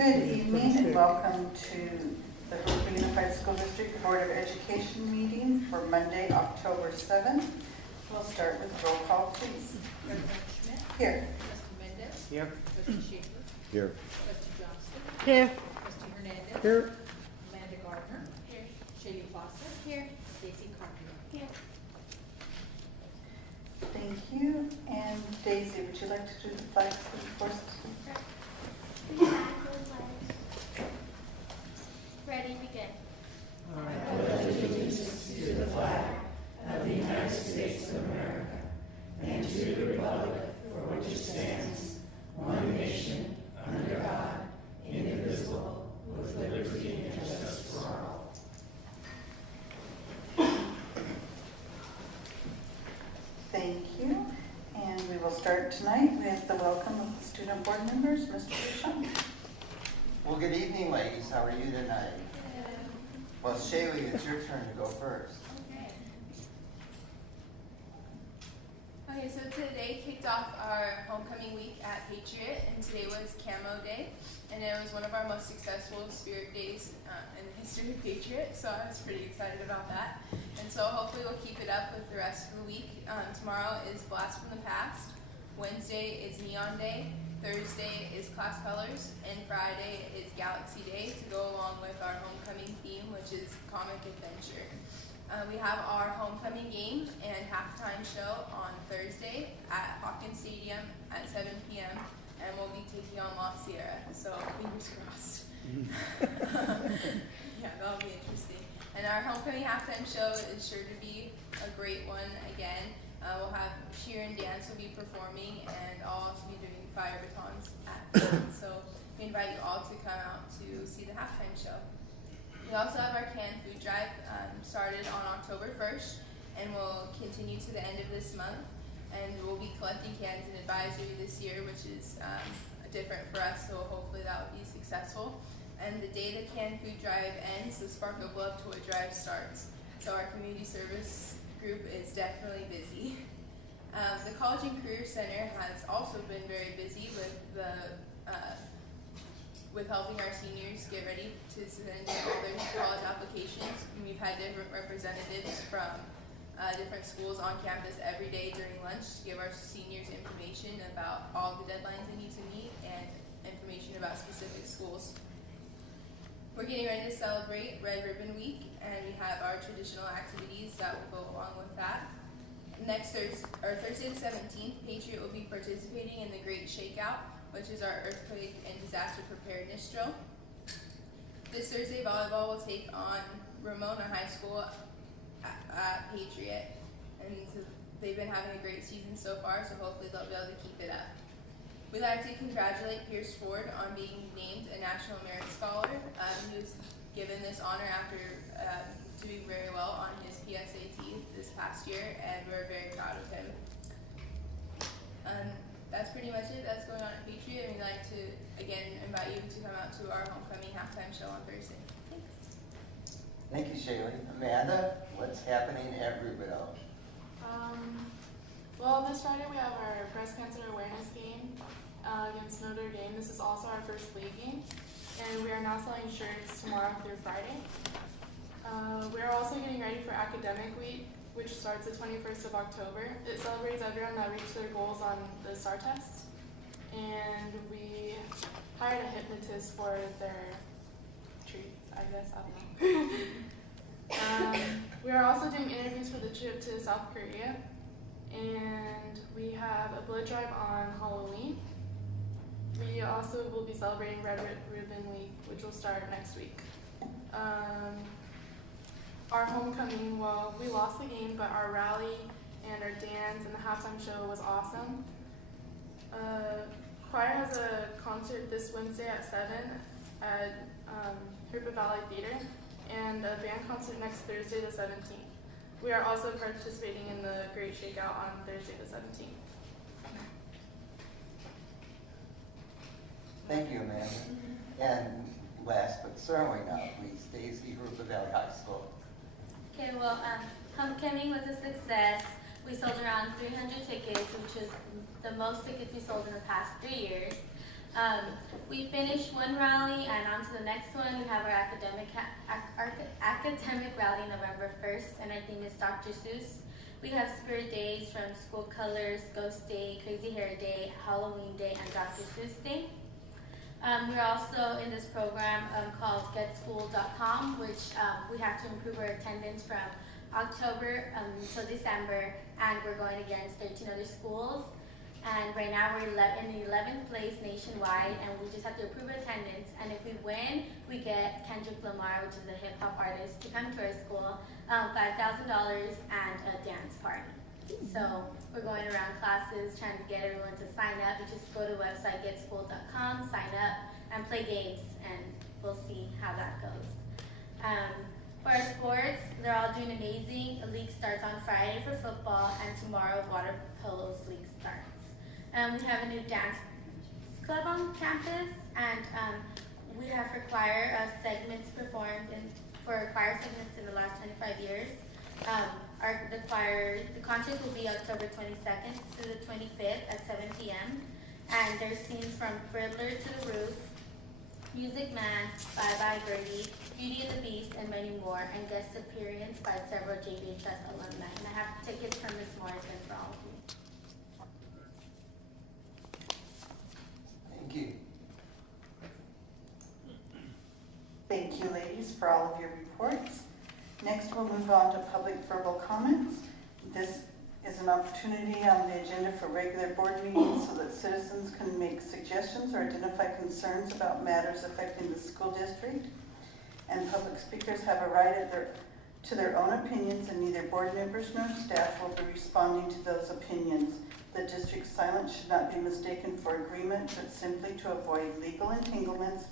Good evening and welcome to the Jurupa Unified School District Board of Education meeting for Monday, October 7th. We'll start with roll call, please. Here. Trustee Mendez. Here. Trustee Schaefer. Here. Trustee Johnston. Here. Trustee Hernandez. Here. Amanda Gardner. Here. Shady Foster. Here. Stacy Carpenter. Here. Thank you. And Daisy, would you like to do the flags for the course? Ready, begin. I pledge allegiance to the flag of the United States of America and to the republic for which it stands, one nation, under God, indivisible, with liberty and justice for all. Thank you. And we will start tonight with the welcome of the student board members. Mr. Duchamp. Well, good evening, ladies. How are you tonight? Well, Shaylee, it's your turn to go first. Okay, so today kicked off our homecoming week at Patriot, and today was Camo Day, and it was one of our most successful spirit days in the history of Patriot, so I was pretty excited about that. And so hopefully we'll keep it up with the rest of the week. Tomorrow is Blast from the Past, Wednesday is Neon Day, Thursday is Class Colors, and Friday is Galaxy Day to go along with our homecoming theme, which is Comic Adventure. We have our homecoming game and halftime show on Thursday at Hawkins Stadium at 7 p.m. and we'll be taking on La Sierra, so fingers crossed. Yeah, that'll be interesting. And our homecoming halftime show is sure to be a great one again. We'll have cheer and dance will be performing, and I'll also be doing fire batons at the end. So we invite you all to come out to see the halftime show. We also have our canned food drive started on October 1st, and will continue to the end of this month. And we'll be collecting cans in advisory this year, which is different for us, so hopefully that will be successful. And the day the canned food drive ends, the Spark of Love toy drive starts. So our community service group is definitely busy. The College and Career Center has also been very busy with helping our seniors get ready to send in all their college applications. And we've had different representatives from different schools on campus every day during lunch to give our seniors information about all the deadlines they need to meet and information about specific schools. We're getting ready to celebrate Red Ribbon Week, and we have our traditional activities that will go along with that. Next Thursday the 17th, Patriot will be participating in the Great Shakeout, which is our earthquake and disaster preparedness drill. This Thursday, volleyball will take on Ramona High School at Patriot, and so they've been having a great season so far, so hopefully they'll be able to keep it up. We'd like to congratulate Pierce Ford on being named a National Merit Scholar. He was given this honor after doing very well on his PSAT this past year, and we're very proud of him. That's pretty much it that's going on at Patriot, and we'd like to, again, invite you to come out to our homecoming halftime show on Thursday. Thanks. Thank you, Shaylee. Amanda, what's happening at Rubio? Well, this Friday we have our breast cancer awareness game against Notre Dame. This is also our first league game, and we are now selling shirts tomorrow through Friday. We are also getting ready for Academic Week, which starts the 21st of October. It celebrates everyone that reached their goals on the STAR test, and we hired a hypnotist for their treat, I guess, I don't know. We are also doing interviews for the trip to South Korea, and we have a blood drive on Halloween. We also will be celebrating Red Ribbon Week, which will start next week. Our homecoming, well, we lost the game, but our rally and our dance and the halftime show was awesome. Choir has a concert this Wednesday at 7 at Jurupa Valley Theater, and a band concert next Thursday the 17th. We are also participating in the Great Shakeout on Thursday the 17th. Thank you, Amanda. And last but certainly not least, Daisy, Jurupa Valley High School. Okay, well, homecoming was a success. We sold around 300 tickets, which is the most tickets we sold in the past 3 years. We finished one rally and on to the next one. We have our academic rally November 1st, and our theme is Dr. Seuss. We have spirit days from School Colors, Ghost Day, Crazy Hair Day, Halloween Day, and Dr. Seuss Day. We're also in this program called GetSchool.com, which we have to improve our attendance from October to December, and we're going against 13 other schools. And right now we're in the 11th place nationwide, and we just have to approve attendance. And if we win, we get Kendrick Lamar, which is a hip hop artist, to come to our school, $5,000 and a dance party. So we're going around classes trying to get everyone to sign up. You just go to the website getschool.com, sign up, and play games, and we'll see how that goes. For our sports, they're all doing amazing. The league starts on Friday for football, and tomorrow water polo's league starts. We have a new dance club on campus, and we have for choir segments performed for choir segments in the last 25 years. The concert will be October 22nd to the 25th at 7 p.m. And there's scenes from Fiddler to the Roof, Music Man, Bye Bye Birdie, Beauty and the Beast, and many more, and guest appearance by several JBHS alumni. And I have tickets from Ms. Morrison for all of you. Thank you. Thank you, ladies, for all of your reports. Next, we'll move on to public verbal comments. This is an opportunity on the agenda for regular board meetings so that citizens can make suggestions or identify concerns about matters affecting the school district. And public speakers have a right to their own opinions, and neither board members nor staff will be responding to those opinions. The district's silence should not be mistaken for agreement, but simply to avoid legal entanglements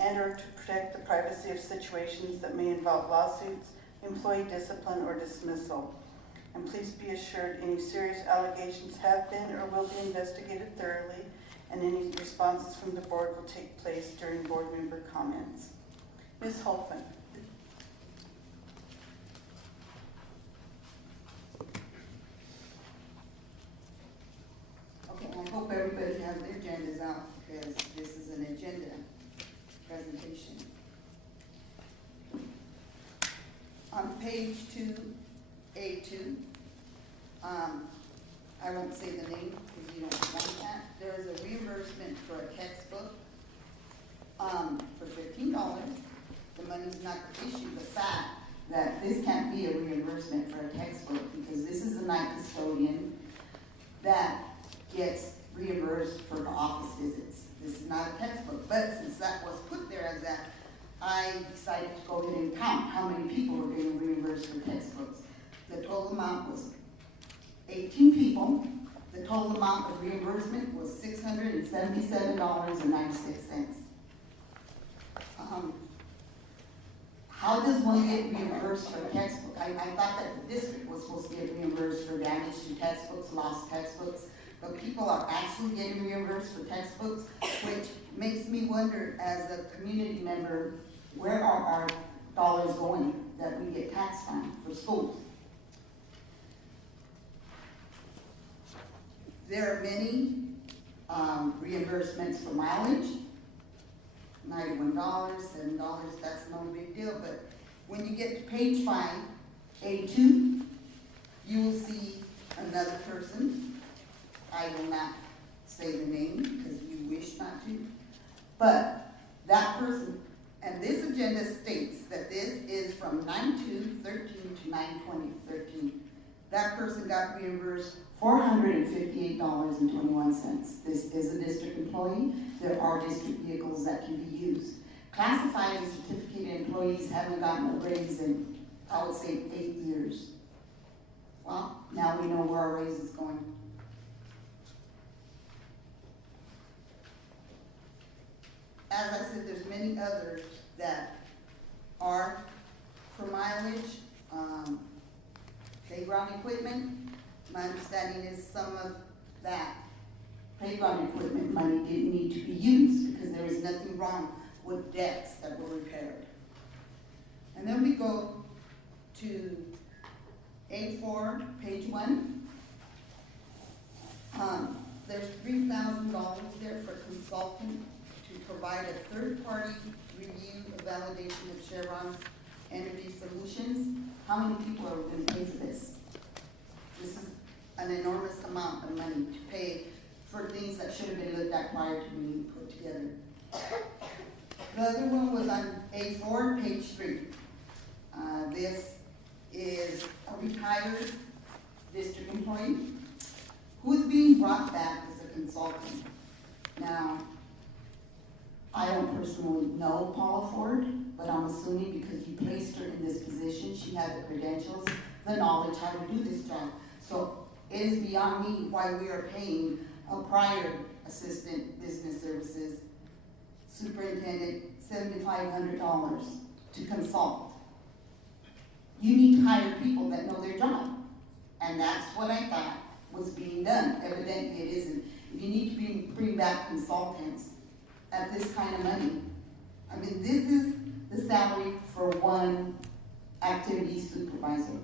and or to protect the privacy of situations that may involve lawsuits, employee discipline, or dismissal. And please be assured any serious allegations have been or will be investigated thoroughly, and any responses from the board will take place during board member comments. Ms. Holfen. Okay, I hope everybody has their agendas out because this is an agenda presentation. On page 2A2, I won't say the name because you don't want that. There is a reimbursement for a textbook for $15. The money's not the issue. The fact that this can't be a reimbursement for a textbook because this is a night custodian that gets reimbursed for office visits. This is not a textbook, but since that was put there as that, I decided to go ahead and count how many people were being reimbursed for textbooks. The total amount was 18 people. The total amount of reimbursement was $677.96. How does one get reimbursed for a textbook? I thought that the district was supposed to get reimbursed for damage to textbooks, lost textbooks, but people are actually getting reimbursed for textbooks, which makes me wonder as a community member, where are our dollars going that we get taxed on for schools? There are many reimbursements for mileage, $91, $7, that's no big deal, but when you get to page 5, A2, you will see another person. I will not say the name because you wish not to, but that person, and this agenda states that this is from 9/2/13 to 9/20/13. That person got reimbursed $458.21. This is a district employee. There are district vehicles that can be used. Classified and certificated employees haven't gotten a raise in, I would say, 8 years. Well, now we know where our raise is going. As I said, there's many others that are for mileage, playground equipment. My understanding is some of that playground equipment money didn't need to be used because there was nothing wrong with decks that were repaired. And then we go to A4, page 1. there's $3,000 there for a consultant to provide a third-party review of validation of Chevron's energy solutions. How many people are going to pay for this? This is an enormous amount of money to pay for things that should have been looked at prior to being put together. The other one was on A4, page 3. This is a retired district employee who's being brought back as a consultant. Now, I don't personally know Paula Ford, but I'm assuming because you placed her in this position, she had the credentials, the knowledge how to do this job. So it is beyond me why we are paying a prior assistant business services superintendent $7,500 to consult. You need to hire people that know their job. And that's what I thought was being done. Evidently it isn't. If you need to bring back consultants at this kind of money, I mean, this is the salary for one activity supervisor.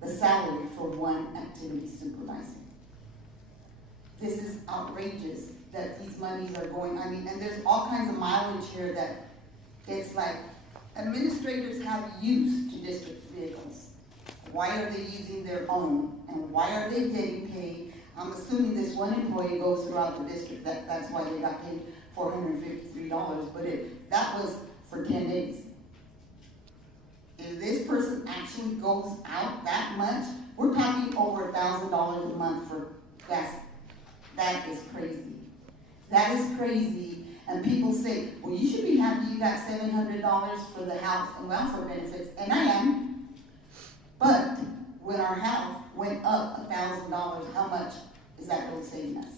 The salary for one activity supervisor. This is outrageous that these monies are going, I mean, and there's all kinds of mileage here that it's like administrators have use to district vehicles. Why are they using their own? And why are they getting paid? I'm assuming this one employee goes throughout the district, that's why they got paid $453, but that was for 10 days. If this person actually goes out that much, we're talking over $1,000 a month for gas. That is crazy. That is crazy. And people say, well, you should be happy you got $700 for the health and welfare benefits. And I am. But when our health went up $1,000, how much is that really saving us?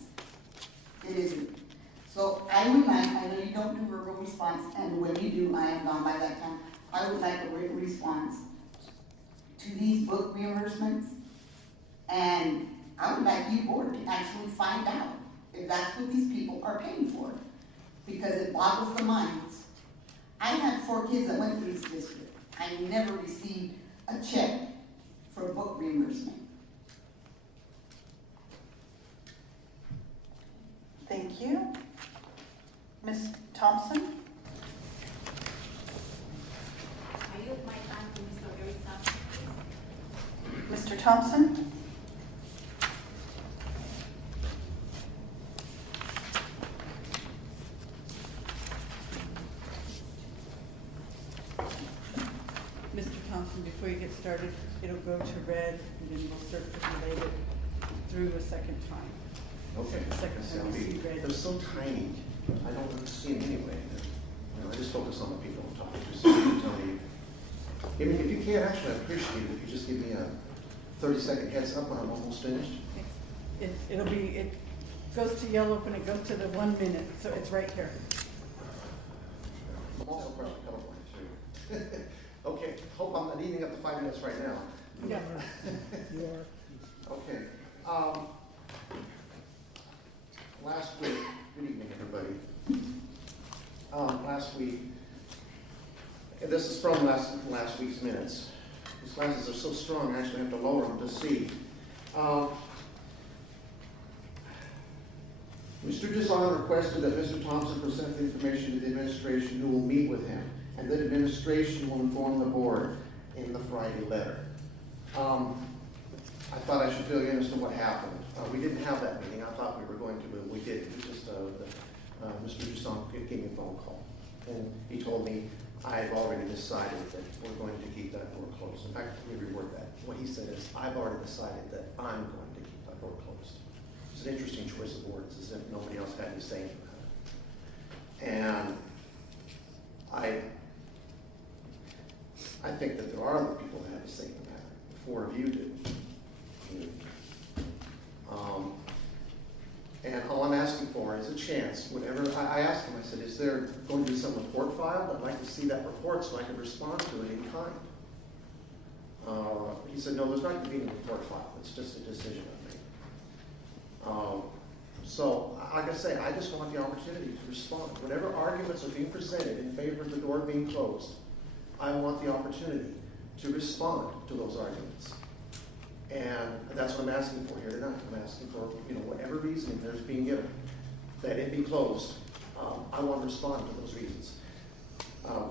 It isn't. So I would like, I know you don't do verbal response, and when you do, I am gone by that time. I would like a written response to these book reimbursements. And I would like you board to actually find out if that's what these people are paying for, because it boggles the minds. I had 4 kids that went through this district. I never received a check for book reimbursement. Thank you. Ms. Thompson? I yield my time to Mr. Gary Thompson, please. Mr. Thompson? Mr. Thompson, before you get started, it'll go to red, and then we'll circulate it through a second time. Okay. The second time we see red. They're so tiny, I don't see them anyway. You know, I just focus on the people I'm talking to, so you can tell me. I mean, if you can't, actually, I appreciate it if you just give me a 30-second heads up when I'm almost finished. It goes to yellow when it goes to the 1 minute, so it's right here. I'm also partially colorblind, too. Okay, hope I'm not eating up the 5 minutes right now. Yeah. You are. Okay. Last week, good evening, everybody. Last week, and this is from last week's minutes. These glasses are so strong, I actually have to lower them to see. Mr. Dison requested that Mr. Thompson present the information to the administration, who will meet with him, and the administration will inform the board in the Friday letter. I thought I should fill you in as to what happened. We didn't have that meeting. I thought we were going to, but we didn't. It just Mr. Dusson gave me a phone call, and he told me I've already decided that we're going to keep that door closed. In fact, let me reword that. What he said is, I've already decided that I'm going to keep that door closed. It's an interesting choice of words, as if nobody else had to say anything about it. And I think that there are other people that have to say in the matter. 4 of you do. And all I'm asking for is a chance. Whenever I asked him, I said, is there going to be some report filed? I'd like to see that report so I can respond to it in kind. He said, no, there's not going to be any report filed. It's just a decision I made. So, like I say, I just want the opportunity to respond. Whatever arguments are being presented in favor of the door being closed, I want the opportunity to respond to those arguments. And that's what I'm asking for here tonight. I'm asking for, whatever reasoning there's being given, that it be closed. I want to respond to those reasons.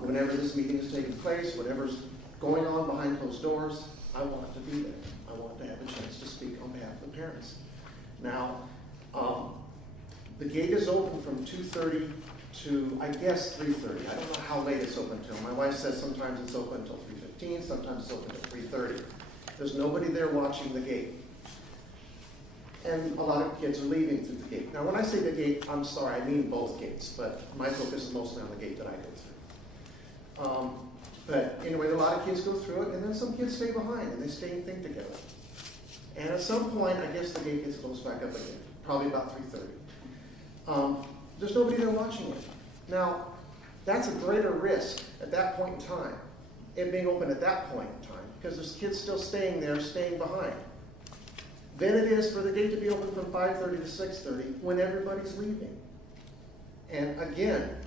Whenever this meeting is taking place, whatever's going on behind closed doors, I want to be there. I want to have a chance to speak on behalf of the parents. Now, the gate is open from 2:30 to, I guess, 3:30. I don't know how late it's open till. My wife says sometimes it's open until 3:15, sometimes it's open till 3:30. There's nobody there watching the gate. And a lot of kids are leaving through the gate. Now, when I say the gate, I'm sorry, I mean both gates, but my focus is mostly on the gate that I go through. But anyway, a lot of kids go through it, and then some kids stay behind, and they stay and think together. And at some point, I guess the gate gets closed back up again, probably about 3:30. There's nobody there watching it. Now, that's a greater risk at that point in time, it being open at that point in time, because there's kids still staying there, staying behind, than it is for the gate to be open from 5:30 to 6:30 when everybody's leaving. And again,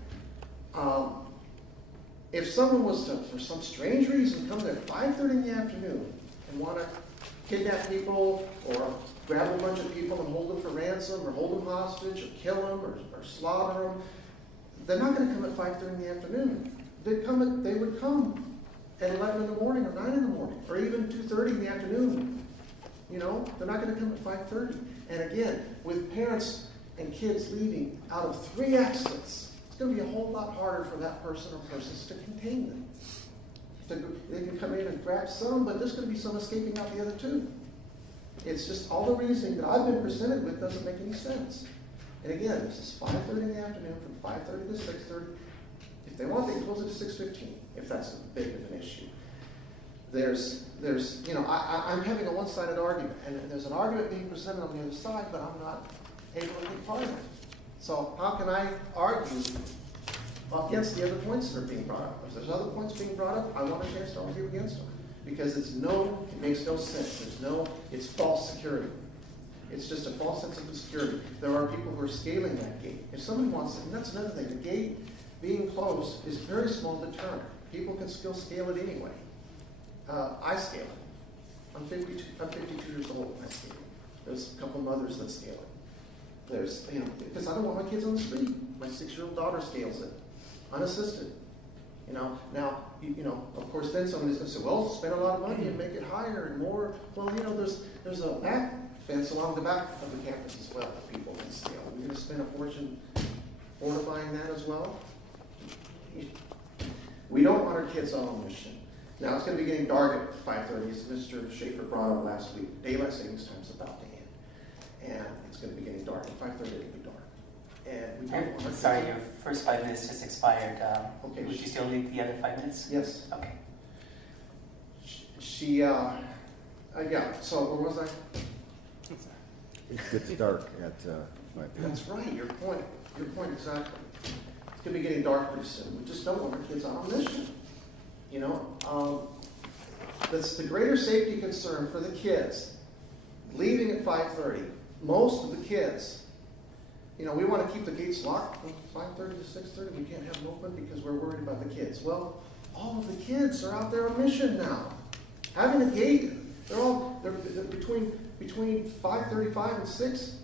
if someone was to, for some strange reason, come there at 5:30 in the afternoon and want to kidnap people or grab a bunch of people and hold them for ransom or hold them hostage or kill them or slaughter them, they're not going to come at 5:30 in the afternoon. They would come at 11 in the morning or 9 in the morning or even 2:30 in the afternoon. They're not going to come at 5:30. And again, with parents and kids leaving out of 3 exits, it's going to be a whole lot harder for that person or persons to contain them. They can come in and grab some, but there's going to be some escaping out the other 2. It's just all the reasoning that I've been presented with doesn't make any sense. And again, this is 5:30 in the afternoon from 5:30 to 6:30. If they want, they can close it to 6:15, if that's a big of an issue. I'm having a one-sided argument, and there's an argument being presented on the other side, but I'm not able to take part in it. So how can I argue against the other points that are being brought up? If there's other points being brought up, I want a chance to argue against them. Because it makes no sense. It's false security. It's just a false sense of security. There are people who are scaling that gate. If somebody wants it, and that's another thing, the gate being closed is very small deterrent. People can still scale it anyway. I scale it. I'm 52 years old and I scale it. There's a couple mothers that scale it. Because I don't want my kids on the street. My 6-year-old daughter scales it, unassisted. Now, of course, then somebody's going to say, well, spend a lot of money and make it higher and more. Well, there's a back fence along the back of the campus as well that people can scale. We're going to spend a fortune fortifying that as well. We don't want our kids on mission. Now, it's going to be getting dark at 5:30, as Mr. Schaefer brought up last week. Daylight savings time is about to end. And it's going to be getting dark. At 5:30, it'll be dark. And we don't want our kids Sorry, your first 5 minutes just expired. Okay. Would you still need the other 5 minutes? Yes. Okay. Yeah, so where was I? It gets dark at 5:30. That's right, your point exactly. It's going to be getting dark pretty soon. We just don't want our kids on a mission. That's the greater safety concern for the kids leaving at 5:30. Most of the kids, we want to keep the gates locked from 5:30 to 6:30. We can't have them open because we're worried about the kids. Well, all of the kids are out there on mission now. Having a gate, they're between 5:35 and 6.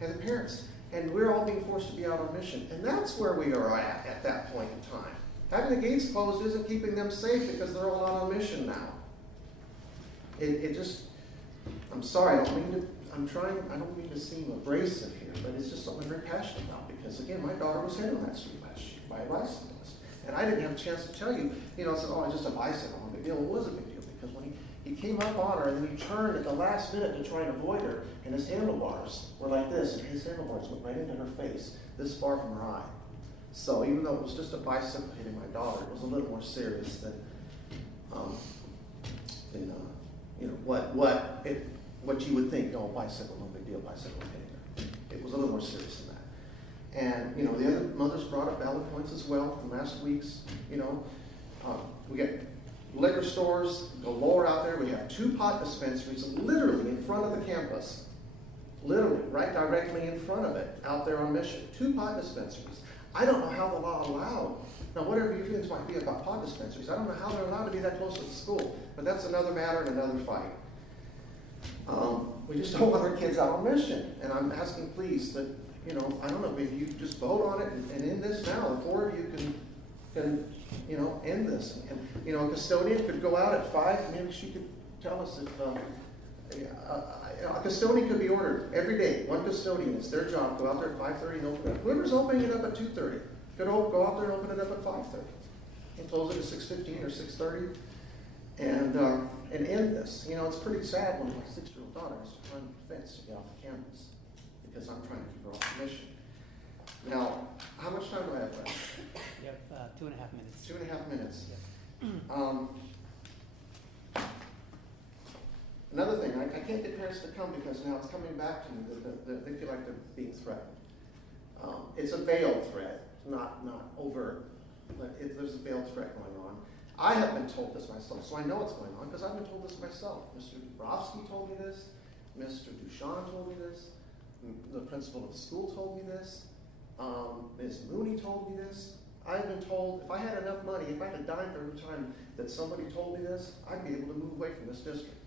And the parents, and we're all being forced to be out on mission. And that's where we are at that point in time. Having the gates closed isn't keeping them safe because they're all out on mission now. I'm sorry, I don't mean to seem abrasive here, but it's just something I'm very passionate about because, again, my daughter was hit on that street last year by a bicyclist. And I didn't have a chance to tell you, I said, oh, it's just a bicycle, no big deal. It was a big deal because when he came up on her and then he turned at the last minute to try and avoid her, and his handlebars were like this, and his handlebars went right into her face, this far from her eye. So even though it was just a bicycle hitting my daughter, it was a little more serious than what you would think. Oh, bicycle, no big deal. Bicycle hitting her. It was a little more serious than that. And the other mothers brought up valid points as well from last week's. We got liquor stores galore out there. We have 2 pot dispensaries literally in front of the campus, literally right directly in front of it, out there on mission. 2 pot dispensaries. I don't know how the law allowed. Now, whatever your feelings might be about pot dispensaries, I don't know how they're allowed to be that close to the school. But that's another matter and another fight. We just don't want our kids out on mission. And I'm asking, please, that, I don't know, maybe you just vote on it and end this now. The four of you can end this. And, a custodian could go out at 5, maybe she could tell us if, a custodian could be ordered every day. One custodian, it's their job, go out there at 5:30 and open it up. Whoever's opening it up at 2:30, could go out there and open it up at 5:30. And close it at 6:15 or 6:30. And end this. It's pretty sad when my 6-year-old daughter has to climb the fence to get off the campus because I'm trying to keep her off the mission. Now, how much time do I have left? You have 2.5 minutes. 2.5 minutes. Yep. Another thing, I can't get parents to come because now it's coming back to me that they feel like they're being threatened. It's a veiled threat, not overt, but there's a veiled threat going on. I have been told this myself, so I know what's going on because I've been told this myself. Mr. Dabrowski told me this, Mr. Duchamp told me this, the principal of the school told me this, Ms. Mooney told me this. I've been told if I had enough money, if I had a dime for every time that somebody told me this, I'd be able to move away from this district.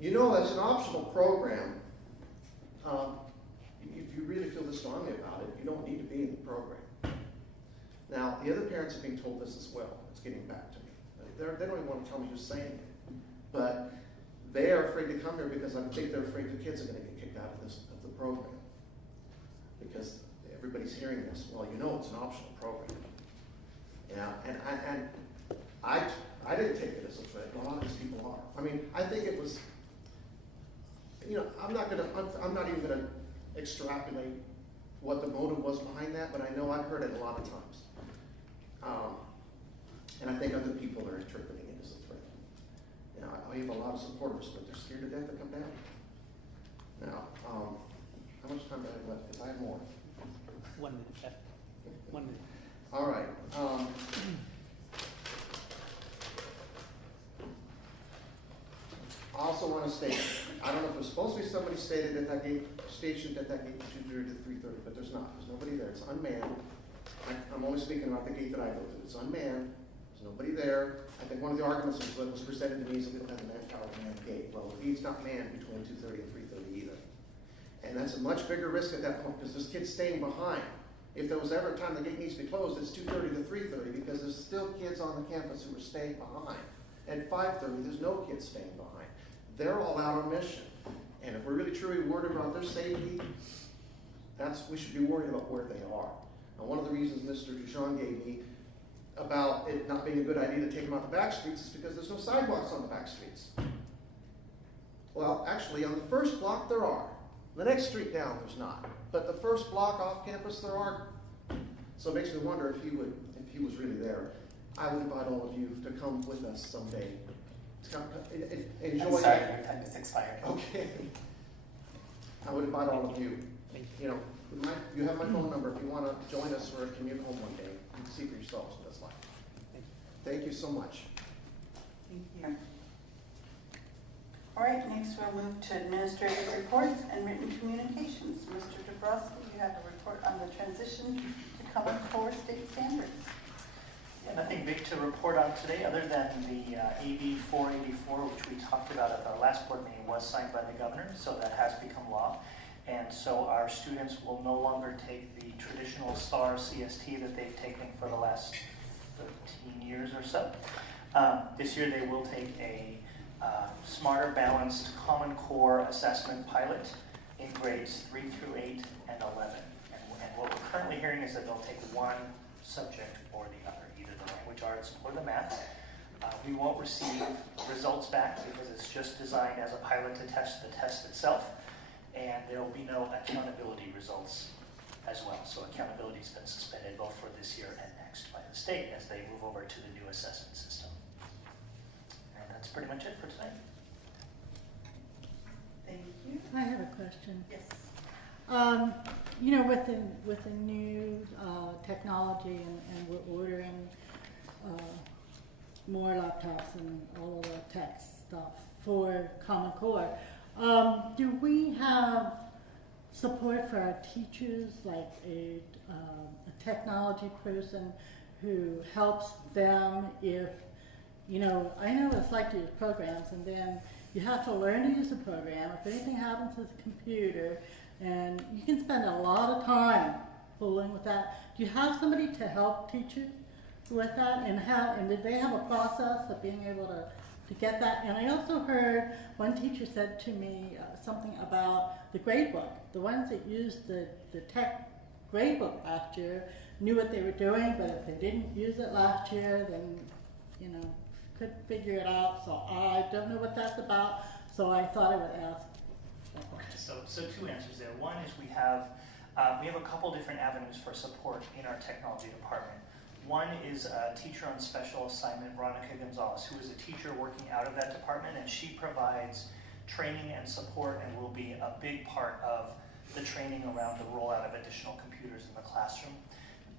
That's an optional program. If you really feel this strongly about it, you don't need to be in the program. Now, the other parents are being told this as well. It's getting back to me. They don't even want to tell me who's saying it. But they are afraid to come here because I think they're afraid the kids are going to get kicked out of the program. Because everybody's hearing this. Well, it's an optional program. Yeah, and I didn't take it as a threat. A lot of these people are. I think it was. I'm not even gonna extrapolate what the motive was behind that, but I know I've heard it a lot of times. And I think other people are interpreting it as a threat. I have a lot of supporters, but they're scared to death to come down. Now, how much time do I have left? Because I have more. 1 minute left. 1 minute. All right. I also want to state, I don't know if there's supposed to be somebody stationed at that gate from 2:30 to 3:30, but there's not. There's nobody there. It's unmanned. I'm only speaking about the gate that I go to. It's unmanned. There's nobody there. I think one of the arguments that was presented to me is that we don't have the manpower to man the gate. Well, the gate's not manned between 2:30 and 3:30 either. And that's a much bigger risk at that point because this kid's staying behind. If there was ever a time the gate needs to be closed, it's 2:30 to 3:30 because there's still kids on the campus who are staying behind. At 5:30, there's no kids staying behind. They're all out on mission. And if we're really truly worried about their safety, we should be worried about where they are. Now, one of the reasons Mr. Duchamp gave me about it not being a good idea to take them out the back streets is because there's no sidewalks on the back streets. Well, actually, on the first block, there are. The next street down, there's not. But the first block off campus, there are. So it makes me wonder if he was really there. I would invite all of you to come with us someday. Enjoy. I'm sorry, your time is expired. Okay. I would invite all of you. You have my phone number if you want to join us for a commute home one day. You can see for yourselves what it's like. Thank you so much. Thank you. All right, next we'll move to administrative reports and written communications. Mr. Dabrowski, you have a report on the transition to Common Core state standards. Yeah, nothing big to report on today other than the AB 484, which we talked about at our last board meeting, was signed by the governor, so that has become law. And so our students will no longer take the traditional STAR CST that they've taken for the last 13 years or so. This year they will take a Smarter Balanced Common Core Assessment Pilot in grades 3 through 8 and 11. And what we're currently hearing is that they'll take one subject or the other, either the language arts or the math. We won't receive results back because it's just designed as a pilot to test the test itself. And there will be no accountability results as well. So accountability has been suspended both for this year and next by the state as they move over to the new assessment system. And that's pretty much it for tonight. Thank you. I have a question. Yes. With the new technology and we're ordering more laptops and all of the tech stuff for Common Core, do we have support for our teachers, like a technology person who helps them if, I know it's like these programs, and then You have to learn to use the program. If anything happens with the computer, and you can spend a lot of time fooling with that. Do you have somebody to help teach you with that? And did they have a process of being able to get that? And I also heard one teacher said to me something about the grade book. The ones that used the tech grade book last year knew what they were doing, but if they didn't use it last year, then, you know, couldn't figure it out. So I don't know what that's about, so I thought I would ask. Okay, so two answers there. One is we have a couple different avenues for support in our technology department. One is a teacher on special assignment, Veronica Gonzalez, who is a teacher working out of that department, and she provides training and support and will be a big part of the training around the rollout of additional computers in the classroom.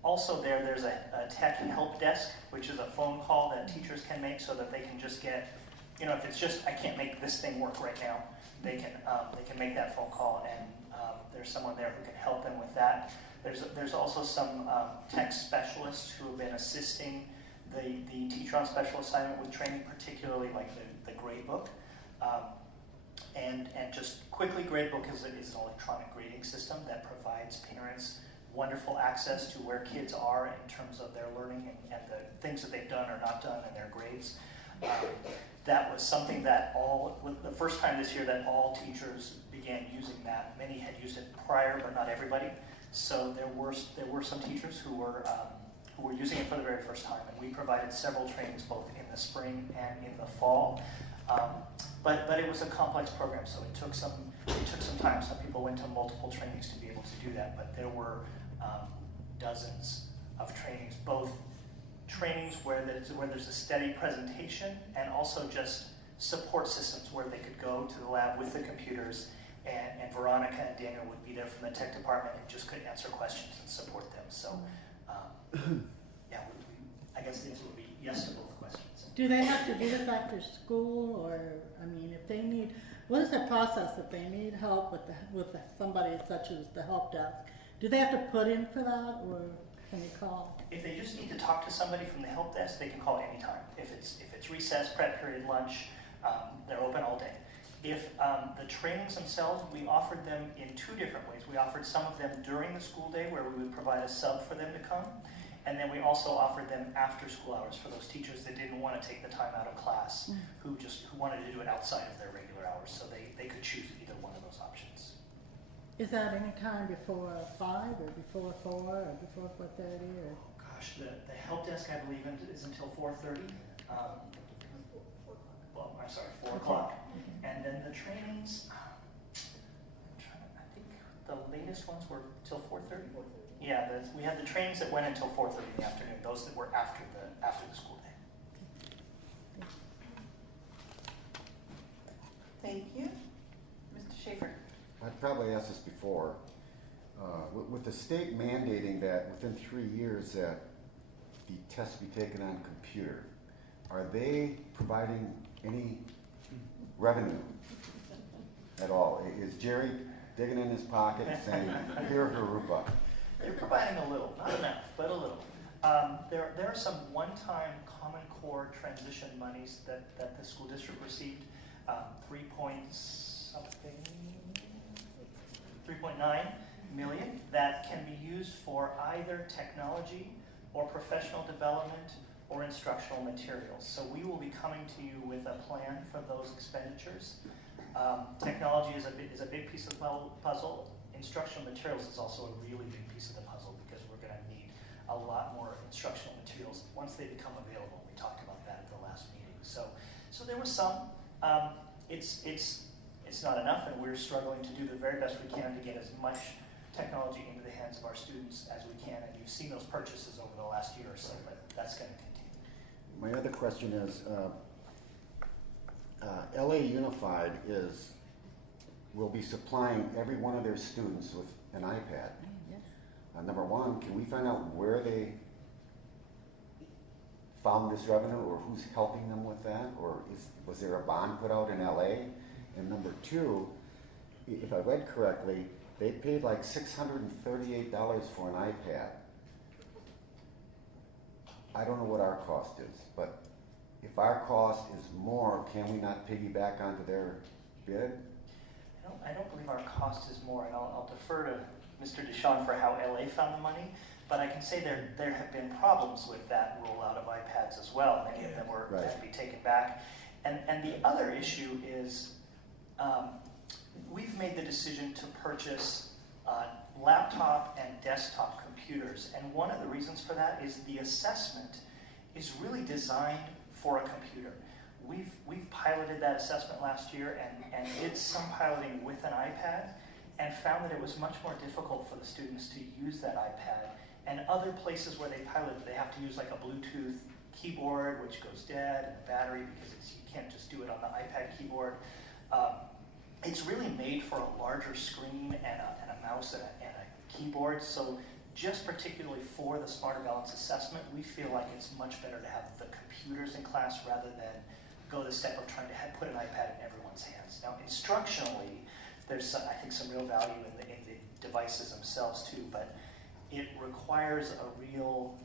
Also there's a tech help desk, which is a phone call that teachers can make so that they can just get, you know, if it's just, I can't make this thing work right now, they can make that phone call, and there's someone there who can help them with that. There's also some tech specialists who have been assisting the teacher on special assignment with training, particularly like the gradebook. And just quickly, Gradebook is an electronic grading system that provides parents wonderful access to where kids are in terms of their learning and the things that they've done or not done in their grades. That was something that the first time this year that all teachers began using that. Many had used it prior, but not everybody. So there were some teachers who were using it for the very first time, and we provided several trainings both in the spring and in the fall. But it was a complex program, so it took some time. Some people went to multiple trainings to be able to do that, but there were dozens of trainings, both trainings where there's a steady presentation and also just support systems where they could go to the lab with the computers, and Veronica and Daniel would be there from the tech department and just could answer questions and support them. So yeah, I guess the answer would be yes to both questions. Do they have to do this after school, or, I mean, if they need, what is the process if they need help with somebody such as the help desk? Do they have to put in for that, or can they call? If they just need to talk to somebody from the help desk, they can call anytime. If it's recess, prep period, lunch, they're open all day. If the trainings themselves, we offered them in two different ways. We offered some of them during the school day where we would provide a sub for them to come. And then we also offered them after school hours for those teachers that didn't want to take the time out of class, who wanted to do it outside of their regular hours. So they could choose either one of those options. Is that any time before 5 or before 4 or before 4:30? Or? Oh gosh, the help desk I believe is until 4:30. Well, I'm sorry, 4 o'clock. And then the trainings, I think the latest ones were till 4:30. Yeah, we had the trainings that went until 4:30 in the afternoon. Those that were after the school day. Thank you. Mr. Schaefer. I've probably asked this before. With the state mandating that within 3 years that the test be taken on computer, are they providing any revenue at all? Is Jerry digging in his pocket and saying, here, Jurupa? They're providing a little, not enough, but a little. There are some one-time Common Core transition monies that the school district received, 3.9 million that can be used for either technology or professional development or instructional materials. So we will be coming to you with a plan for those expenditures. Technology is a big piece of the puzzle. Instructional materials is also a really big piece of the puzzle because we're going to need a lot more instructional materials once they become available. We talked about that at the last meeting. So there was some. It's not enough, and we're struggling to do the very best we can to get as much technology into the hands of our students as we can. And you've seen those purchases over the last year or so, but that's going to continue. My other question is, LA Unified will be supplying every one of their students with an iPad. Number one, can we find out where they found this revenue, or who's helping them with that, or was there a bond put out in LA? And number two, if I read correctly, they paid like $638 for an iPad. I don't know what our cost is, but if our cost is more, can we not piggyback onto their bid? I don't believe our cost is more, and I'll defer to Mr. Deshawn for how LA found the money, but I can say there have been problems with that rollout of iPads as well. Many of them were Right. had to be taken back. And the other issue is we've made the decision to purchase laptop and desktop computers, and one of the reasons for that is the assessment is really designed for a computer. We've piloted that assessment last year and did some piloting with an iPad and found that it was much more difficult for the students to use that iPad. And other places where they piloted, they have to use like a Bluetooth keyboard, which goes dead, and a battery, because you can't just do it on the iPad keyboard. It's really made for a larger screen and a mouse and a keyboard. So just particularly for the Smarter Balance assessment, we feel like it's much better to have the computers in class rather than go the step of trying to put an iPad in everyone's hands. Now, instructionally, there's I think some real value in the devices themselves too, but it requires a real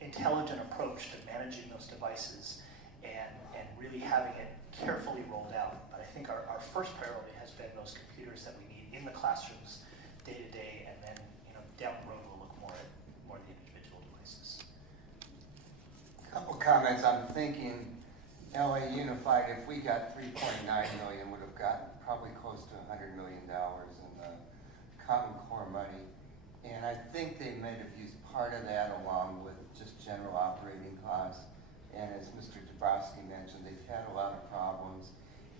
intelligent approach to managing those devices and really having it carefully rolled out. But I think our first priority has been those computers that we need in the classrooms day to day, and then down the road we'll look more at the individual devices. Couple comments. I'm thinking LA Unified, if we got 3.9 million, would have gotten probably close to $100 million in the Common Core money. And I think they might have used part of that along with just general operating costs. And as Mr. Dabrowski mentioned, they've had a lot of problems,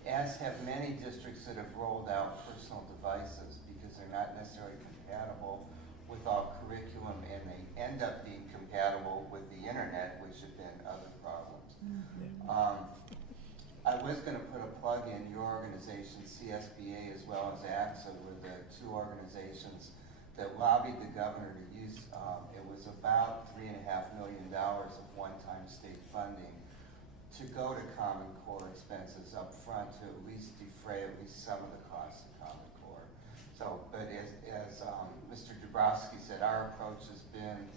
as have many districts that have rolled out personal devices because they're not necessarily compatible with all curriculum, and they end up being compatible with the internet, which have been other problems. I was going to put a plug in. Your organization, CSBA, as well as AXA, were the two organizations that lobbied the governor to use, it was about $3.5 million of one-time state funding to go to Common Core expenses up front to at least defray at least some of the costs of Common Core. So, but as Mr. Dabrowski said, our approach has been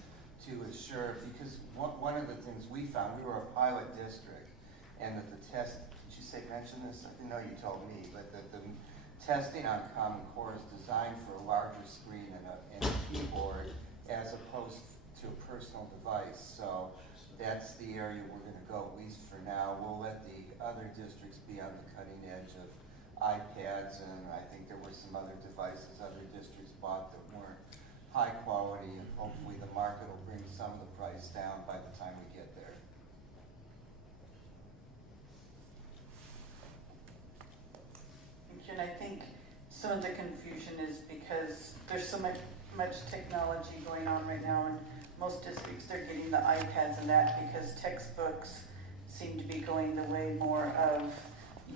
to assure, because one of the things we found, we were a pilot district, and that the test, did you mention this? I didn't know you told me, but that the testing on Common Core is designed for a larger screen and a keyboard as opposed to a personal device. So that's the area we're going to go, at least for now. We'll let the other districts be on the cutting edge of iPads, and I think there were some other devices other districts bought that weren't high quality, and hopefully the market will bring some of the price down by the time we get there. And I think some of the confusion is because there's so much technology going on right now, and most districts, they're getting the iPads and that because textbooks seem to be going the way more of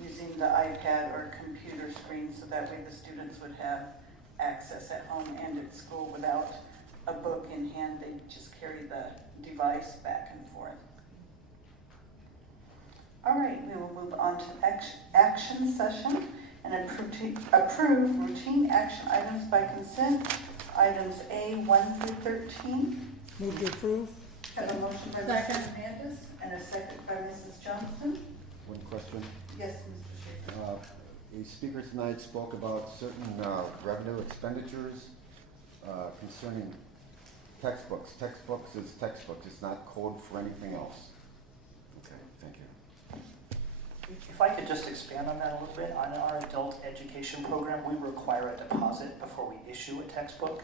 using the iPad or computer screen, so that way the students would have access at home and at school without a book in hand. They just carry the device back and forth. All right, we will move on to action session and approve routine action items by consent. Items A1 through 13. Move to approve. Have a motion by Mrs. Hernandez and a second by Mrs. Johnston. One question. Yes, Mr. Schaefer. A speaker tonight spoke about certain revenue expenditures concerning textbooks. Textbooks is textbooks. It's not code for anything else. Okay, thank you. If I could just expand on that a little bit, on our adult education program, we require a deposit before we issue a textbook.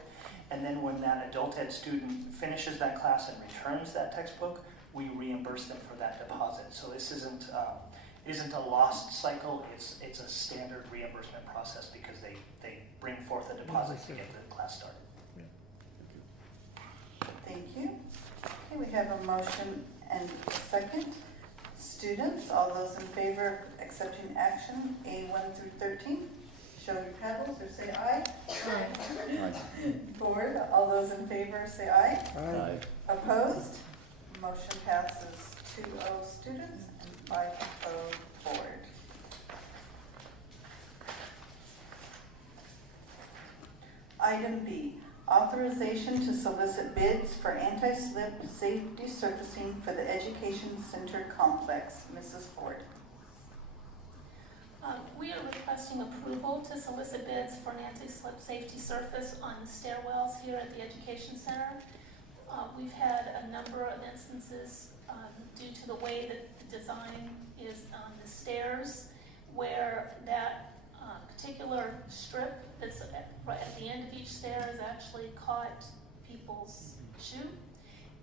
And then when that adult ed student finishes that class and returns that textbook, we reimburse them for that deposit. So this isn't a lost cycle, it's a standard reimbursement process because they bring forth a deposit to get the class started. Thank you. Okay, we have a motion and a second. Students, all those in favor of accepting action A1 through 13, show your paddles or say aye. Aye. Board, all those in favor say aye. Aye. Opposed? Motion passes 2-0 students and 5-0 board. Item B, Authorization to solicit bids for anti-slip safety surfacing for the Education Center complex. Mrs. Ford. We are requesting approval to solicit bids for an anti-slip safety surface on the stairwells here at the Education Center. We've had a number of instances due to the way that the design is on the stairs where that particular strip that's right at the end of each stair has actually caught people's shoe.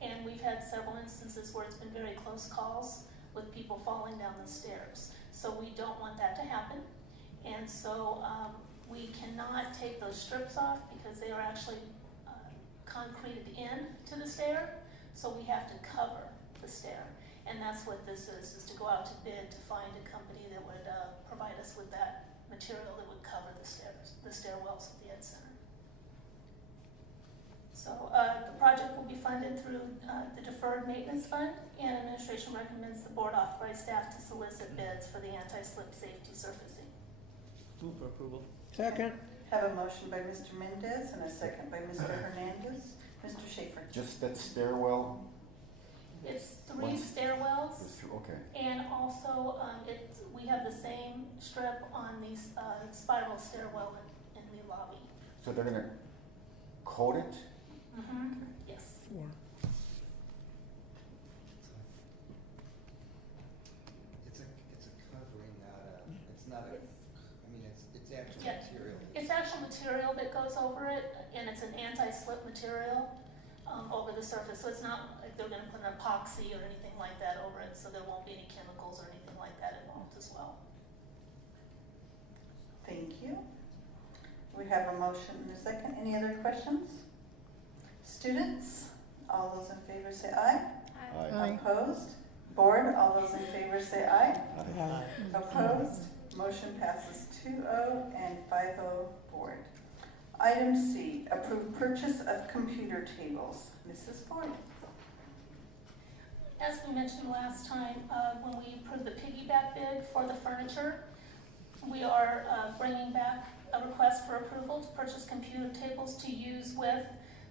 And we've had several instances where it's been very close calls with people falling down the stairs. So we don't want that to happen. And so we cannot take those strips off because they are actually concreted in to the stair. So we have to cover the stair. And that's what this is to go out to bid to find a company that would provide us with that material that would cover the stairs, the stairwells at the Ed Center. So the project will be funded through the Deferred Maintenance Fund, and administration recommends the board authorize staff to solicit bids for the anti-slip safety surfacing. Move for approval. Second. Have a motion by Mr. Mendez and a second by Mr. Hernandez. Mr. Schaefer. Just that stairwell? It's three stairwells, Okay. and also we have the same strip on the spiral stairwell in the lobby. So they're gonna coat it? Mm-hmm. Yes. It's a covering, not a, it's actual Yeah. material. It's actual material that goes over it, and it's an anti-slip material over the surface. So it's not like they're going to put an epoxy or anything like that over it, so there won't be any chemicals or anything like that involved as well. Thank you. We have a motion and a second. Any other questions? Students, all those in favor say aye. Aye. Opposed? Board, all those in favor say aye. Aye. Opposed? Motion passes 2-0 and 5-0 board. Item C, approve purchase of computer tables. Mrs. Ford. As we mentioned last time, when we approved the piggyback bid for the furniture, we are bringing back a request for approval to purchase computer tables to use with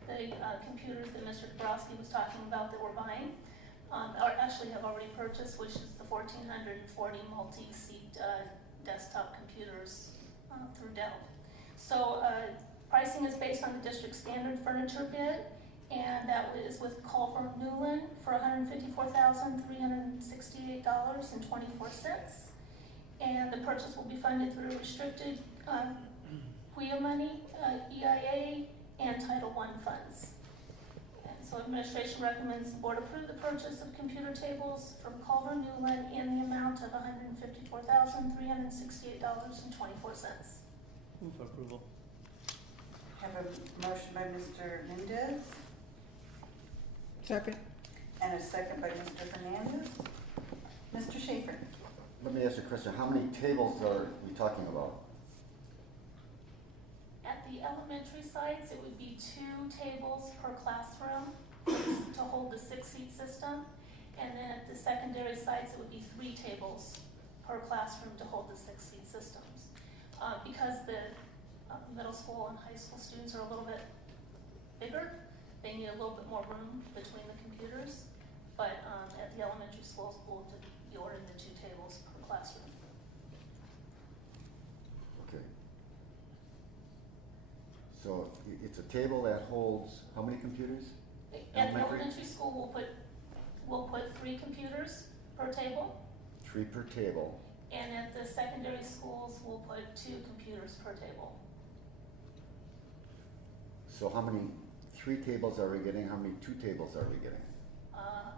the computers that Mr. Dabrowski was talking about that we're buying, or actually have already purchased, which is the 1,440 multi-seat desktop computers through Dell. So pricing is based on the district standard furniture bid, and that is with Culver Newland for $154,368.24. And the purchase will be funded through restricted WIA money, EIA, and Title I funds. And so administration recommends the board approve the purchase of computer tables from Culver Newland in the amount of $154,368.24. Move for approval. Have a motion by Mr. Mendez Second. and a second by Mr. Hernandez. Mr. Schaefer. Let me ask you a question. How many tables are we talking about? At the elementary sites, it would be 2 tables per classroom to hold the 6-seat system. And then at the secondary sites, it would be 3 tables per classroom to hold the 6-seat systems. Because the middle school and high school students are a little bit bigger, they need a little bit more room between the computers. But at the elementary schools, we'll be ordering the 2 tables per classroom. Okay. So it's a table that holds how many computers? At the elementary school, we'll put 3 computers per table. 3 per table. And at the secondary schools, we'll put 2 computers per table. So how many 3 tables are we getting? How many 2 tables are we getting?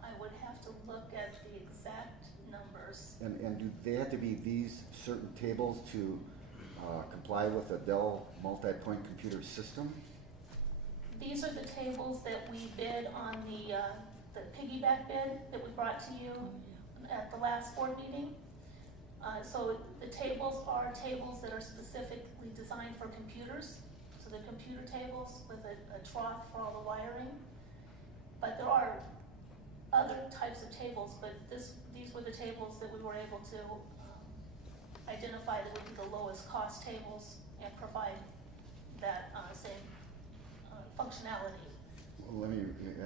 I would have to look at the exact numbers. And do they have to be these certain tables to comply with the Dell multi-point computer system? These are the tables that we bid on the piggyback bid that we brought to you at the last board meeting. So the tables are tables that are specifically designed for computers. So they're computer tables with a trough for all the wiring. But there are other types of tables, but these were the tables that we were able to identify that would be the lowest cost tables and provide that same functionality. Well, let me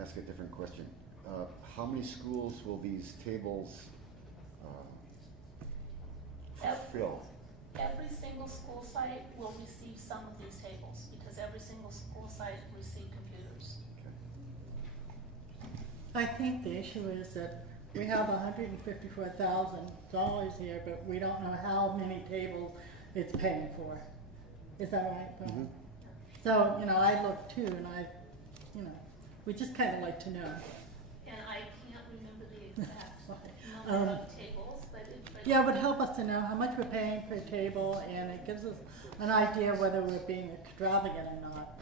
ask a different question. How many schools will these tables fill? Every single school site will receive some of these tables because every single school site receive computers. I think the issue is that we have $154,000 here, but we don't know how many tables it's paying for. Is that right, Brian? Mhm. So, I look too, and we just kind of like to know. And I can't remember the exact number of tables, but Yeah, it would help us to know how much we're paying per table, and it gives us an idea whether we're being extravagant or not.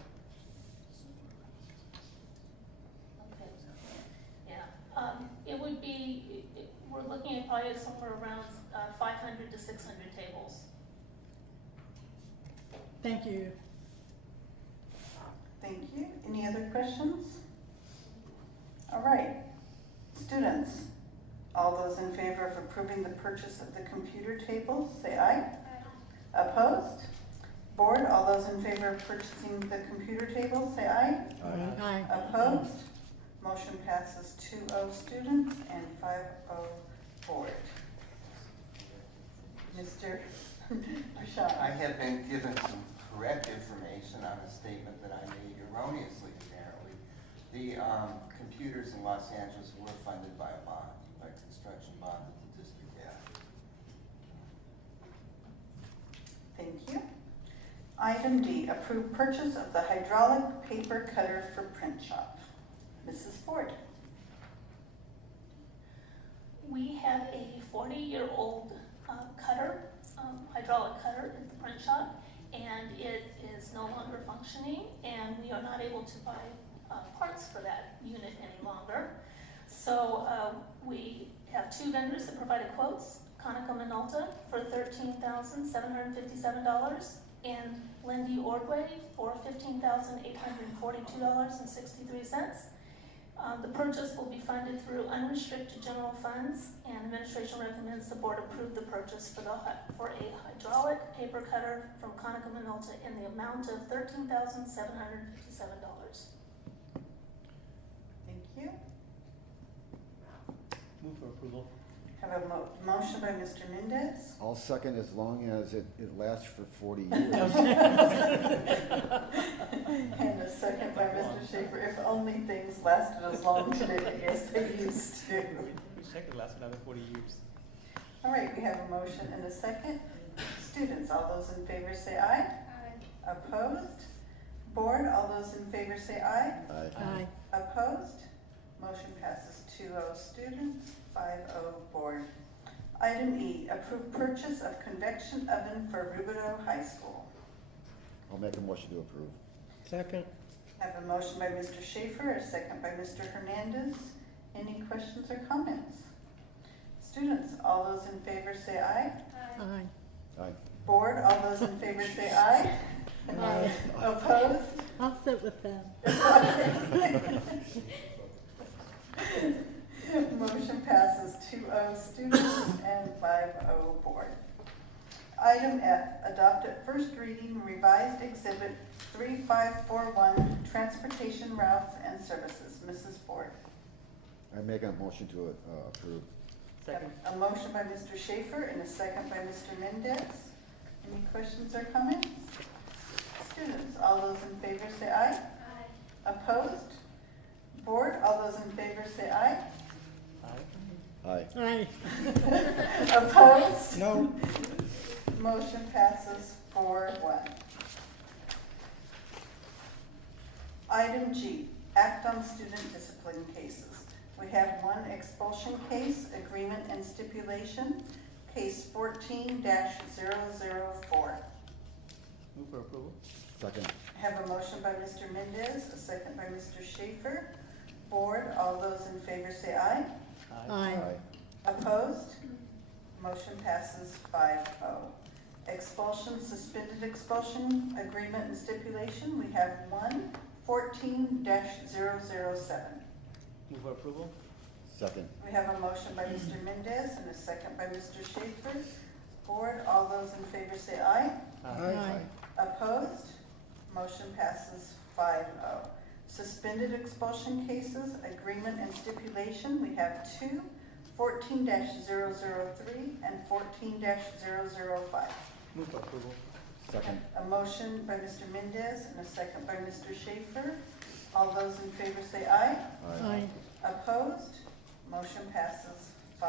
Okay. Yeah, it would be, we're looking at probably somewhere around 500 to 600 tables. Thank you. Thank you. Any other questions? All right. Students, all those in favor of approving the purchase of the computer tables, say aye. Aye. Opposed? Board, all those in favor of purchasing the computer tables, say aye. Aye. Aye. Opposed? Motion passes 2-0 students and 5-0 board. Mr. Rashawn. I have been given some correct information on a statement that I made erroneously, apparently. The computers in Los Angeles were funded by a bond, by a construction bond that the district had. Thank you. Item D, approve purchase of the hydraulic paper cutter for print shop. Mrs. Ford. We have a 40-year-old cutter, hydraulic cutter at the print shop, and it is no longer functioning, and we are not able to buy parts for that unit any longer. So we have two vendors that provided quotes, Conoco Minolta for $13,757, and Lindy Ordway for $15,842.63. The purchase will be funded through unrestricted general funds, and administration recommends the board approve the purchase for a hydraulic paper cutter from Conoco Minolta in the amount of $13,757. Thank you. Move for approval. Have a motion by Mr. Mendez. I'll second as long as it lasts for 40 years. And a second by Mr. Schaefer. If only things lasted as long today as they used to. Wish I could last another 40 years. All right, we have a motion and a second. Students, all those in favor say aye. Aye. Opposed? Board, all those in favor say aye. Aye. Aye. Opposed? Motion passes 2-0 students, 5-0 board. Item E, approve purchase of convection oven for Rubidoux High School. I'll make a motion to approve. Second. Have a motion by Mr. Schaefer, a second by Mr. Hernandez. Any questions or comments? Students, all those in favor say aye. Aye. Aye. Board, all those in favor say aye. Aye. Opposed? I'll sit with them. Motion passes 2-0 students and 5-0 board. Item F, adopt at first reading revised exhibit 3541, transportation routes and services. Mrs. Ford. I make a motion to approve. Second. A motion by Mr. Schaefer and a second by Mr. Mendez. Any questions or comments? Students, all those in favor say aye. Aye. Opposed? Board, all those in favor say aye. Aye. Aye. Aye. Opposed? No. Motion passes 4-1. Item G, act on student discipline cases. We have one expulsion case, agreement and stipulation, case 14-004. Move for approval. Second. Have a motion by Mr. Mendez, a second by Mr. Schaefer. Board, all those in favor say aye. Aye. Opposed? Motion passes 5-0. Expulsion, suspended expulsion, agreement and stipulation. We have one, 14-007. Move for approval. Second. We have a motion by Mr. Mendez and a second by Mr. Schaefer. Board, all those in favor say aye. Aye. Opposed? Motion passes 5-0. Suspended expulsion cases, agreement and stipulation, we have 2, 14-003 and 14-005. Move for approval. Second. A motion by Mr. Mendez and a second by Mr. Schaefer. All those in favor say aye. Aye. Opposed? Motion passes 5-0.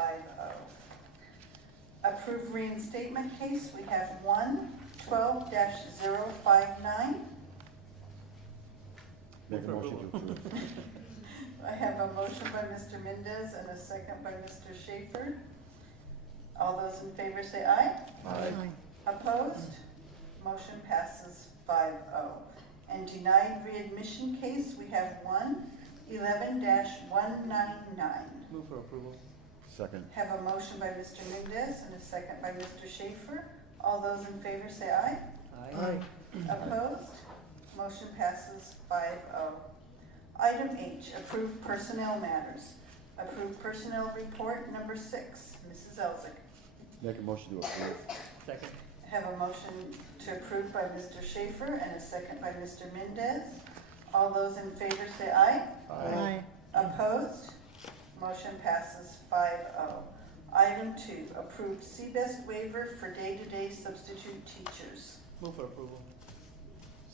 Approved reinstatement case, we have 1, 12-059. Make a motion to approve. I have a motion by Mr. Mendez and a second by Mr. Schaefer. All those in favor say aye. Aye. Opposed? Motion passes 5-0. And denied readmission case, we have 1, 11-199. Move for approval. Second. Have a motion by Mr. Mendez and a second by Mr. Schaefer. All those in favor say aye. Aye. Opposed? Motion passes 5-0. Item H, approved personnel matters. Approved personnel report number 6, Mrs. Elzick. Make a motion to approve. Second. Have a motion to approve by Mr. Schaefer and a second by Mr. Mendez. All those in favor say aye. Aye. Opposed? Motion passes 5-0. Item 2, approved CBEST waiver for day-to-day substitute teachers. Move for approval.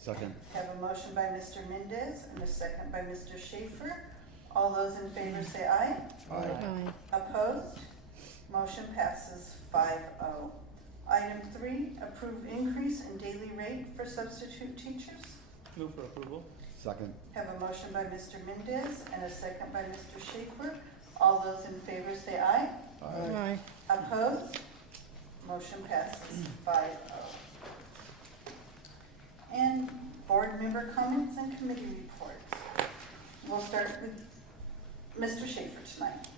Second. Have a motion by Mr. Mendez and a second by Mr. Schaefer. All those in favor say aye. Aye. Opposed? Motion passes 5-0. Item 3, approve increase in daily rate for substitute teachers. Move for approval. Second. Have a motion by Mr. Mendez and a second by Mr. Schaefer. All those in favor say aye. Aye. Opposed? Motion passes 5-0. And board member comments and committee reports. We'll start with Mr. Schaefer tonight.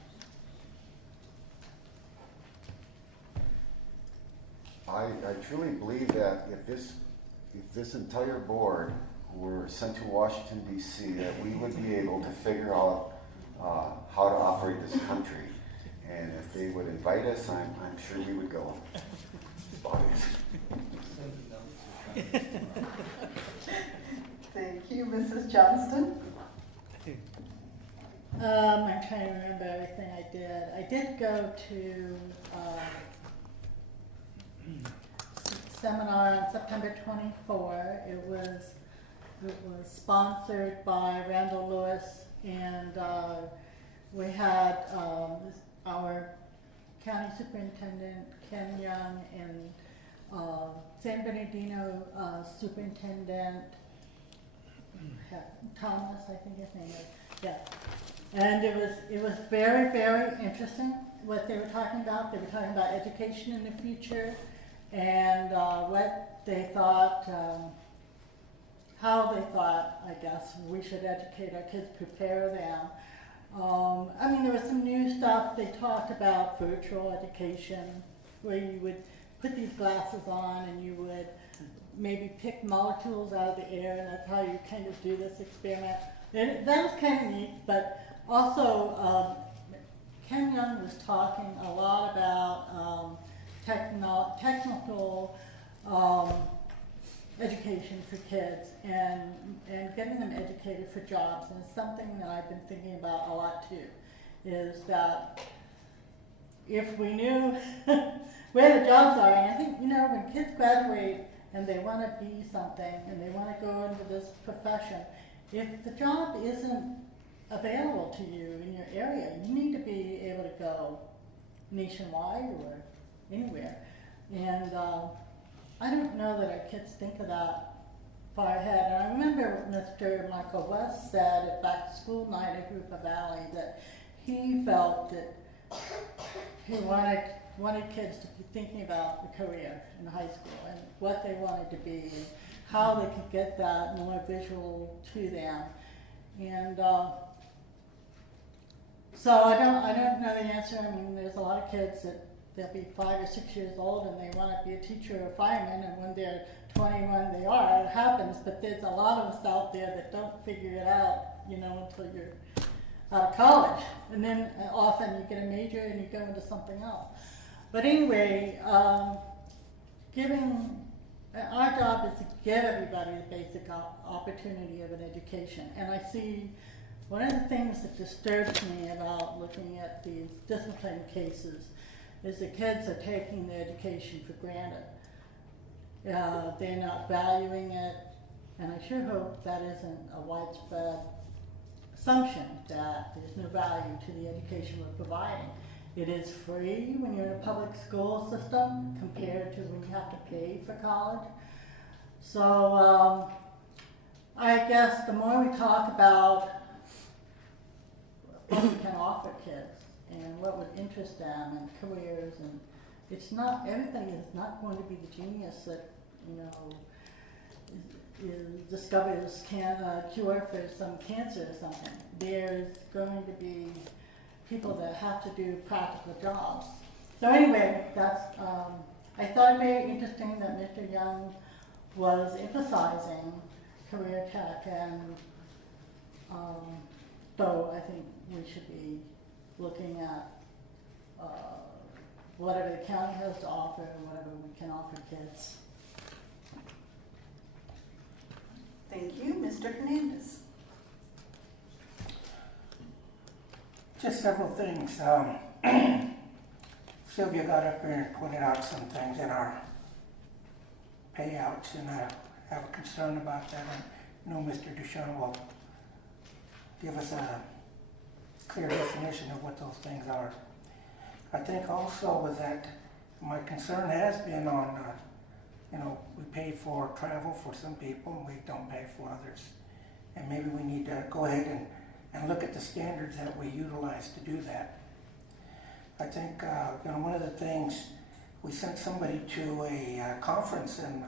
I truly believe that if this entire board were sent to Washington, D.C., that we would be able to figure out how to operate this country. And if they would invite us, I'm sure we would go. Thank you, Mrs. Johnston. I'm trying to remember everything I did. I did go to seminar on September 24. It was sponsored by Randall Lewis, and we had our county superintendent Ken Young and San Bernardino superintendent Thomas, I think his name is. Yeah. And it was very, very interesting what they were talking about. They were talking about education in the future and what they thought, how they thought, I guess, we should educate our kids, prepare them. I mean, there was some new stuff. They talked about virtual education, where you would put these glasses on and you would maybe pick molecules out of the air, and that's how you kind of do this experiment. And that was kind of neat, but also Ken Young was talking a lot about technical education for kids and getting them educated for jobs. And it's something that I've been thinking about a lot too, is that if we knew where the jobs are, and I think, you know, when kids graduate and they want to be something and they want to go into this profession, if the job isn't available to you in your area, you need to be able to go nationwide or anywhere. And I don't know that our kids think of that far ahead. And I remember Mr. Michael West said at back to school night at Jurupa Valley that he felt that he wanted kids to be thinking about a career in high school and what they wanted to be and how they could get that more visual to them. And so I don't know the answer. I mean, there's a lot of kids that they'll be 5 or 6 years old and they want to be a teacher or a fireman, and when they're 21 they are. It happens, but there's a lot of us out there that don't figure it out, you know, until you're out of college. And then often you get a major and you go into something else. But anyway, giving our job is to give everybody the basic opportunity of an education. And I see one of the things that disturbs me about looking at these discipline cases is the kids are taking their education for granted. They're not valuing it, and I sure hope that isn't a widespread assumption that there's no value to the education we're providing. It is free when you're in a public school system compared to when you have to pay for college. So I guess the more we talk about what we can offer kids and what would interest them and careers, and it's not, everybody is not going to be the genius that, you know, discovers cure for some cancer or something. There's going to be people that have to do practical jobs. So anyway, that's, I thought it very interesting that Mr. Young was emphasizing career tech, and so I think we should be looking at whatever the county has to offer and whatever we can offer kids. Thank you. Mr. Hernandez. Just several things. Sylvia got up here and pointed out some things in our payouts, and I have a concern about that. I know Mr. Ducharme will give us a clear definition of what those things are. I think also with that, my concern has been on, you know, we pay for travel for some people and we don't pay for others. And maybe we need to go ahead and look at the standards that we utilize to do that. I think, you know, one of the things, we sent somebody to a conference in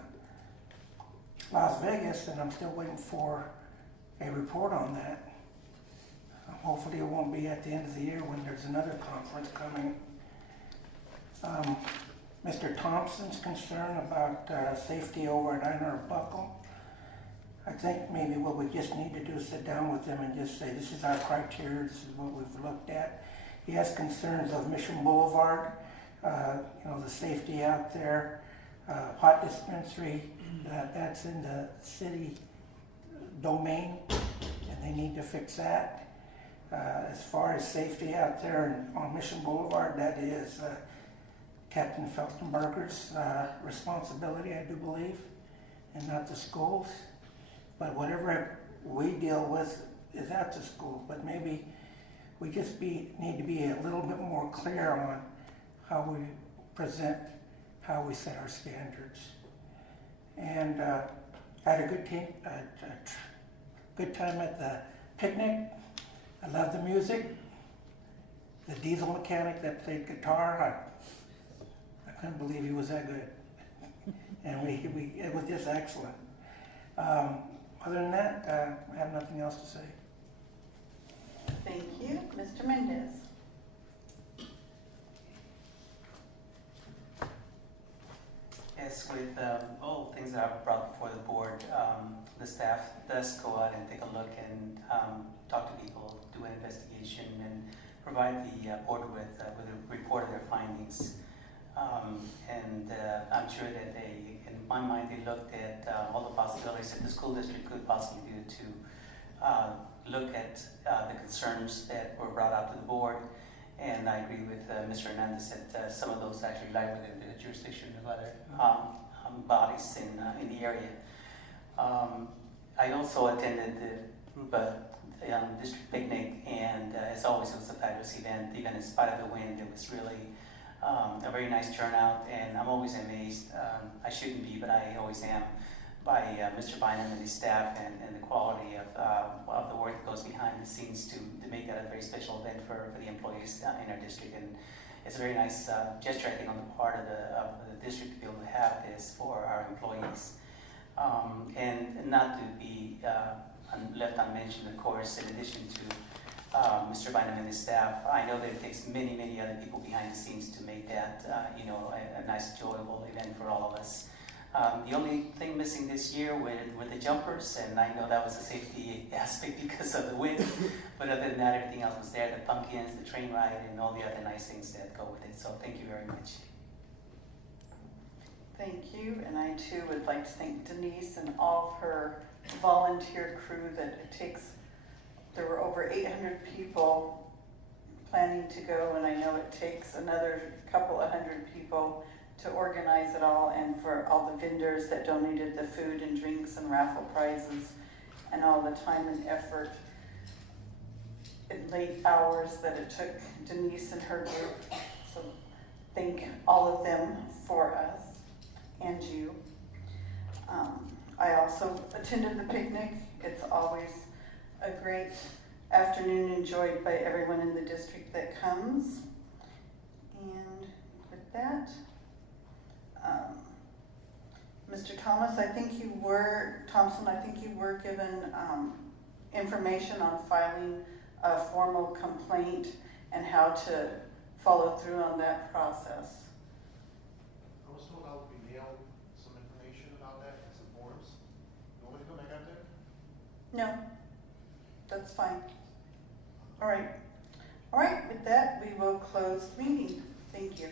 Las Vegas, and I'm still waiting for a report on that. Hopefully it won't be at the end of the year when there's another conference coming. Mr. Thompson's concern about safety over at Einar Buckle. I think maybe what we just need to do is sit down with them and just say, this is our criteria, this is what we've looked at. He has concerns of Mission Boulevard, you know, the safety out there, pot dispensary, that's in the city domain, and they need to fix that. As far as safety out there on Mission Boulevard, that is Captain Feltenberger's responsibility, I do believe, and not the schools. But whatever we deal with is at the school. But maybe we just need to be a little bit more clear on how we present, how we set our standards. And I had a good time at the picnic. I love the music. The diesel mechanic that played guitar, I couldn't believe he was that good. And it was just excellent. Other than that, I have nothing else to say. Thank you. Mr. Mendez. Yes, with all the things that I've brought before the board, the staff does go out and take a look and talk to people, do an investigation, and provide the board with a report of their findings. And I'm sure that they, in my mind, they looked at all the possibilities that the school district could possibly do to look at the concerns that were brought out to the board. And I agree with Mr. Hernandez that some of those actually lie within the jurisdiction of other bodies in the area. I also attended the Jurupa district picnic, and as always, it was a fabulous event. Even in spite of the wind, it was really a very nice turnout, and I'm always amazed. I shouldn't be, but I always am, by Mr. Bynum and his staff and the quality of the work that goes behind the scenes to make that a very special event for the employees in our district. And it's a very nice gesture, I think, on the part of the district to be able to have this for our employees. And not to be left unmentioned, of course, in addition to Mr. Bynum and his staff, I know that it takes many, many other people behind the scenes to make that, you know, a nice, enjoyable event for all of us. The only thing missing this year were the jumpers, and I know that was a safety aspect because of the wind, but other than that, everything else was there, the pumpkins, the train ride, and all the other nice things that go with it. So thank you very much. Thank you, and I too would like to thank Denise and all of her volunteer crew that it takes. There were over 800 people planning to go, and I know it takes another couple of hundred people to organize it all, and for all the vendors that donated the food and drinks and raffle prizes and all the time and effort in late hours that it took Denise and her group. So thank all of them for us and you. I also attended the picnic. It's always a great afternoon enjoyed by everyone in the district that comes. And with that, Mr. Thompson, I think you were given information on filing a formal complaint and how to follow through on that process. I was told I would be mailed some information about that and some forms. You want me to come back out there? No, that's fine. All right. All right, with that, we will close the meeting. Thank you.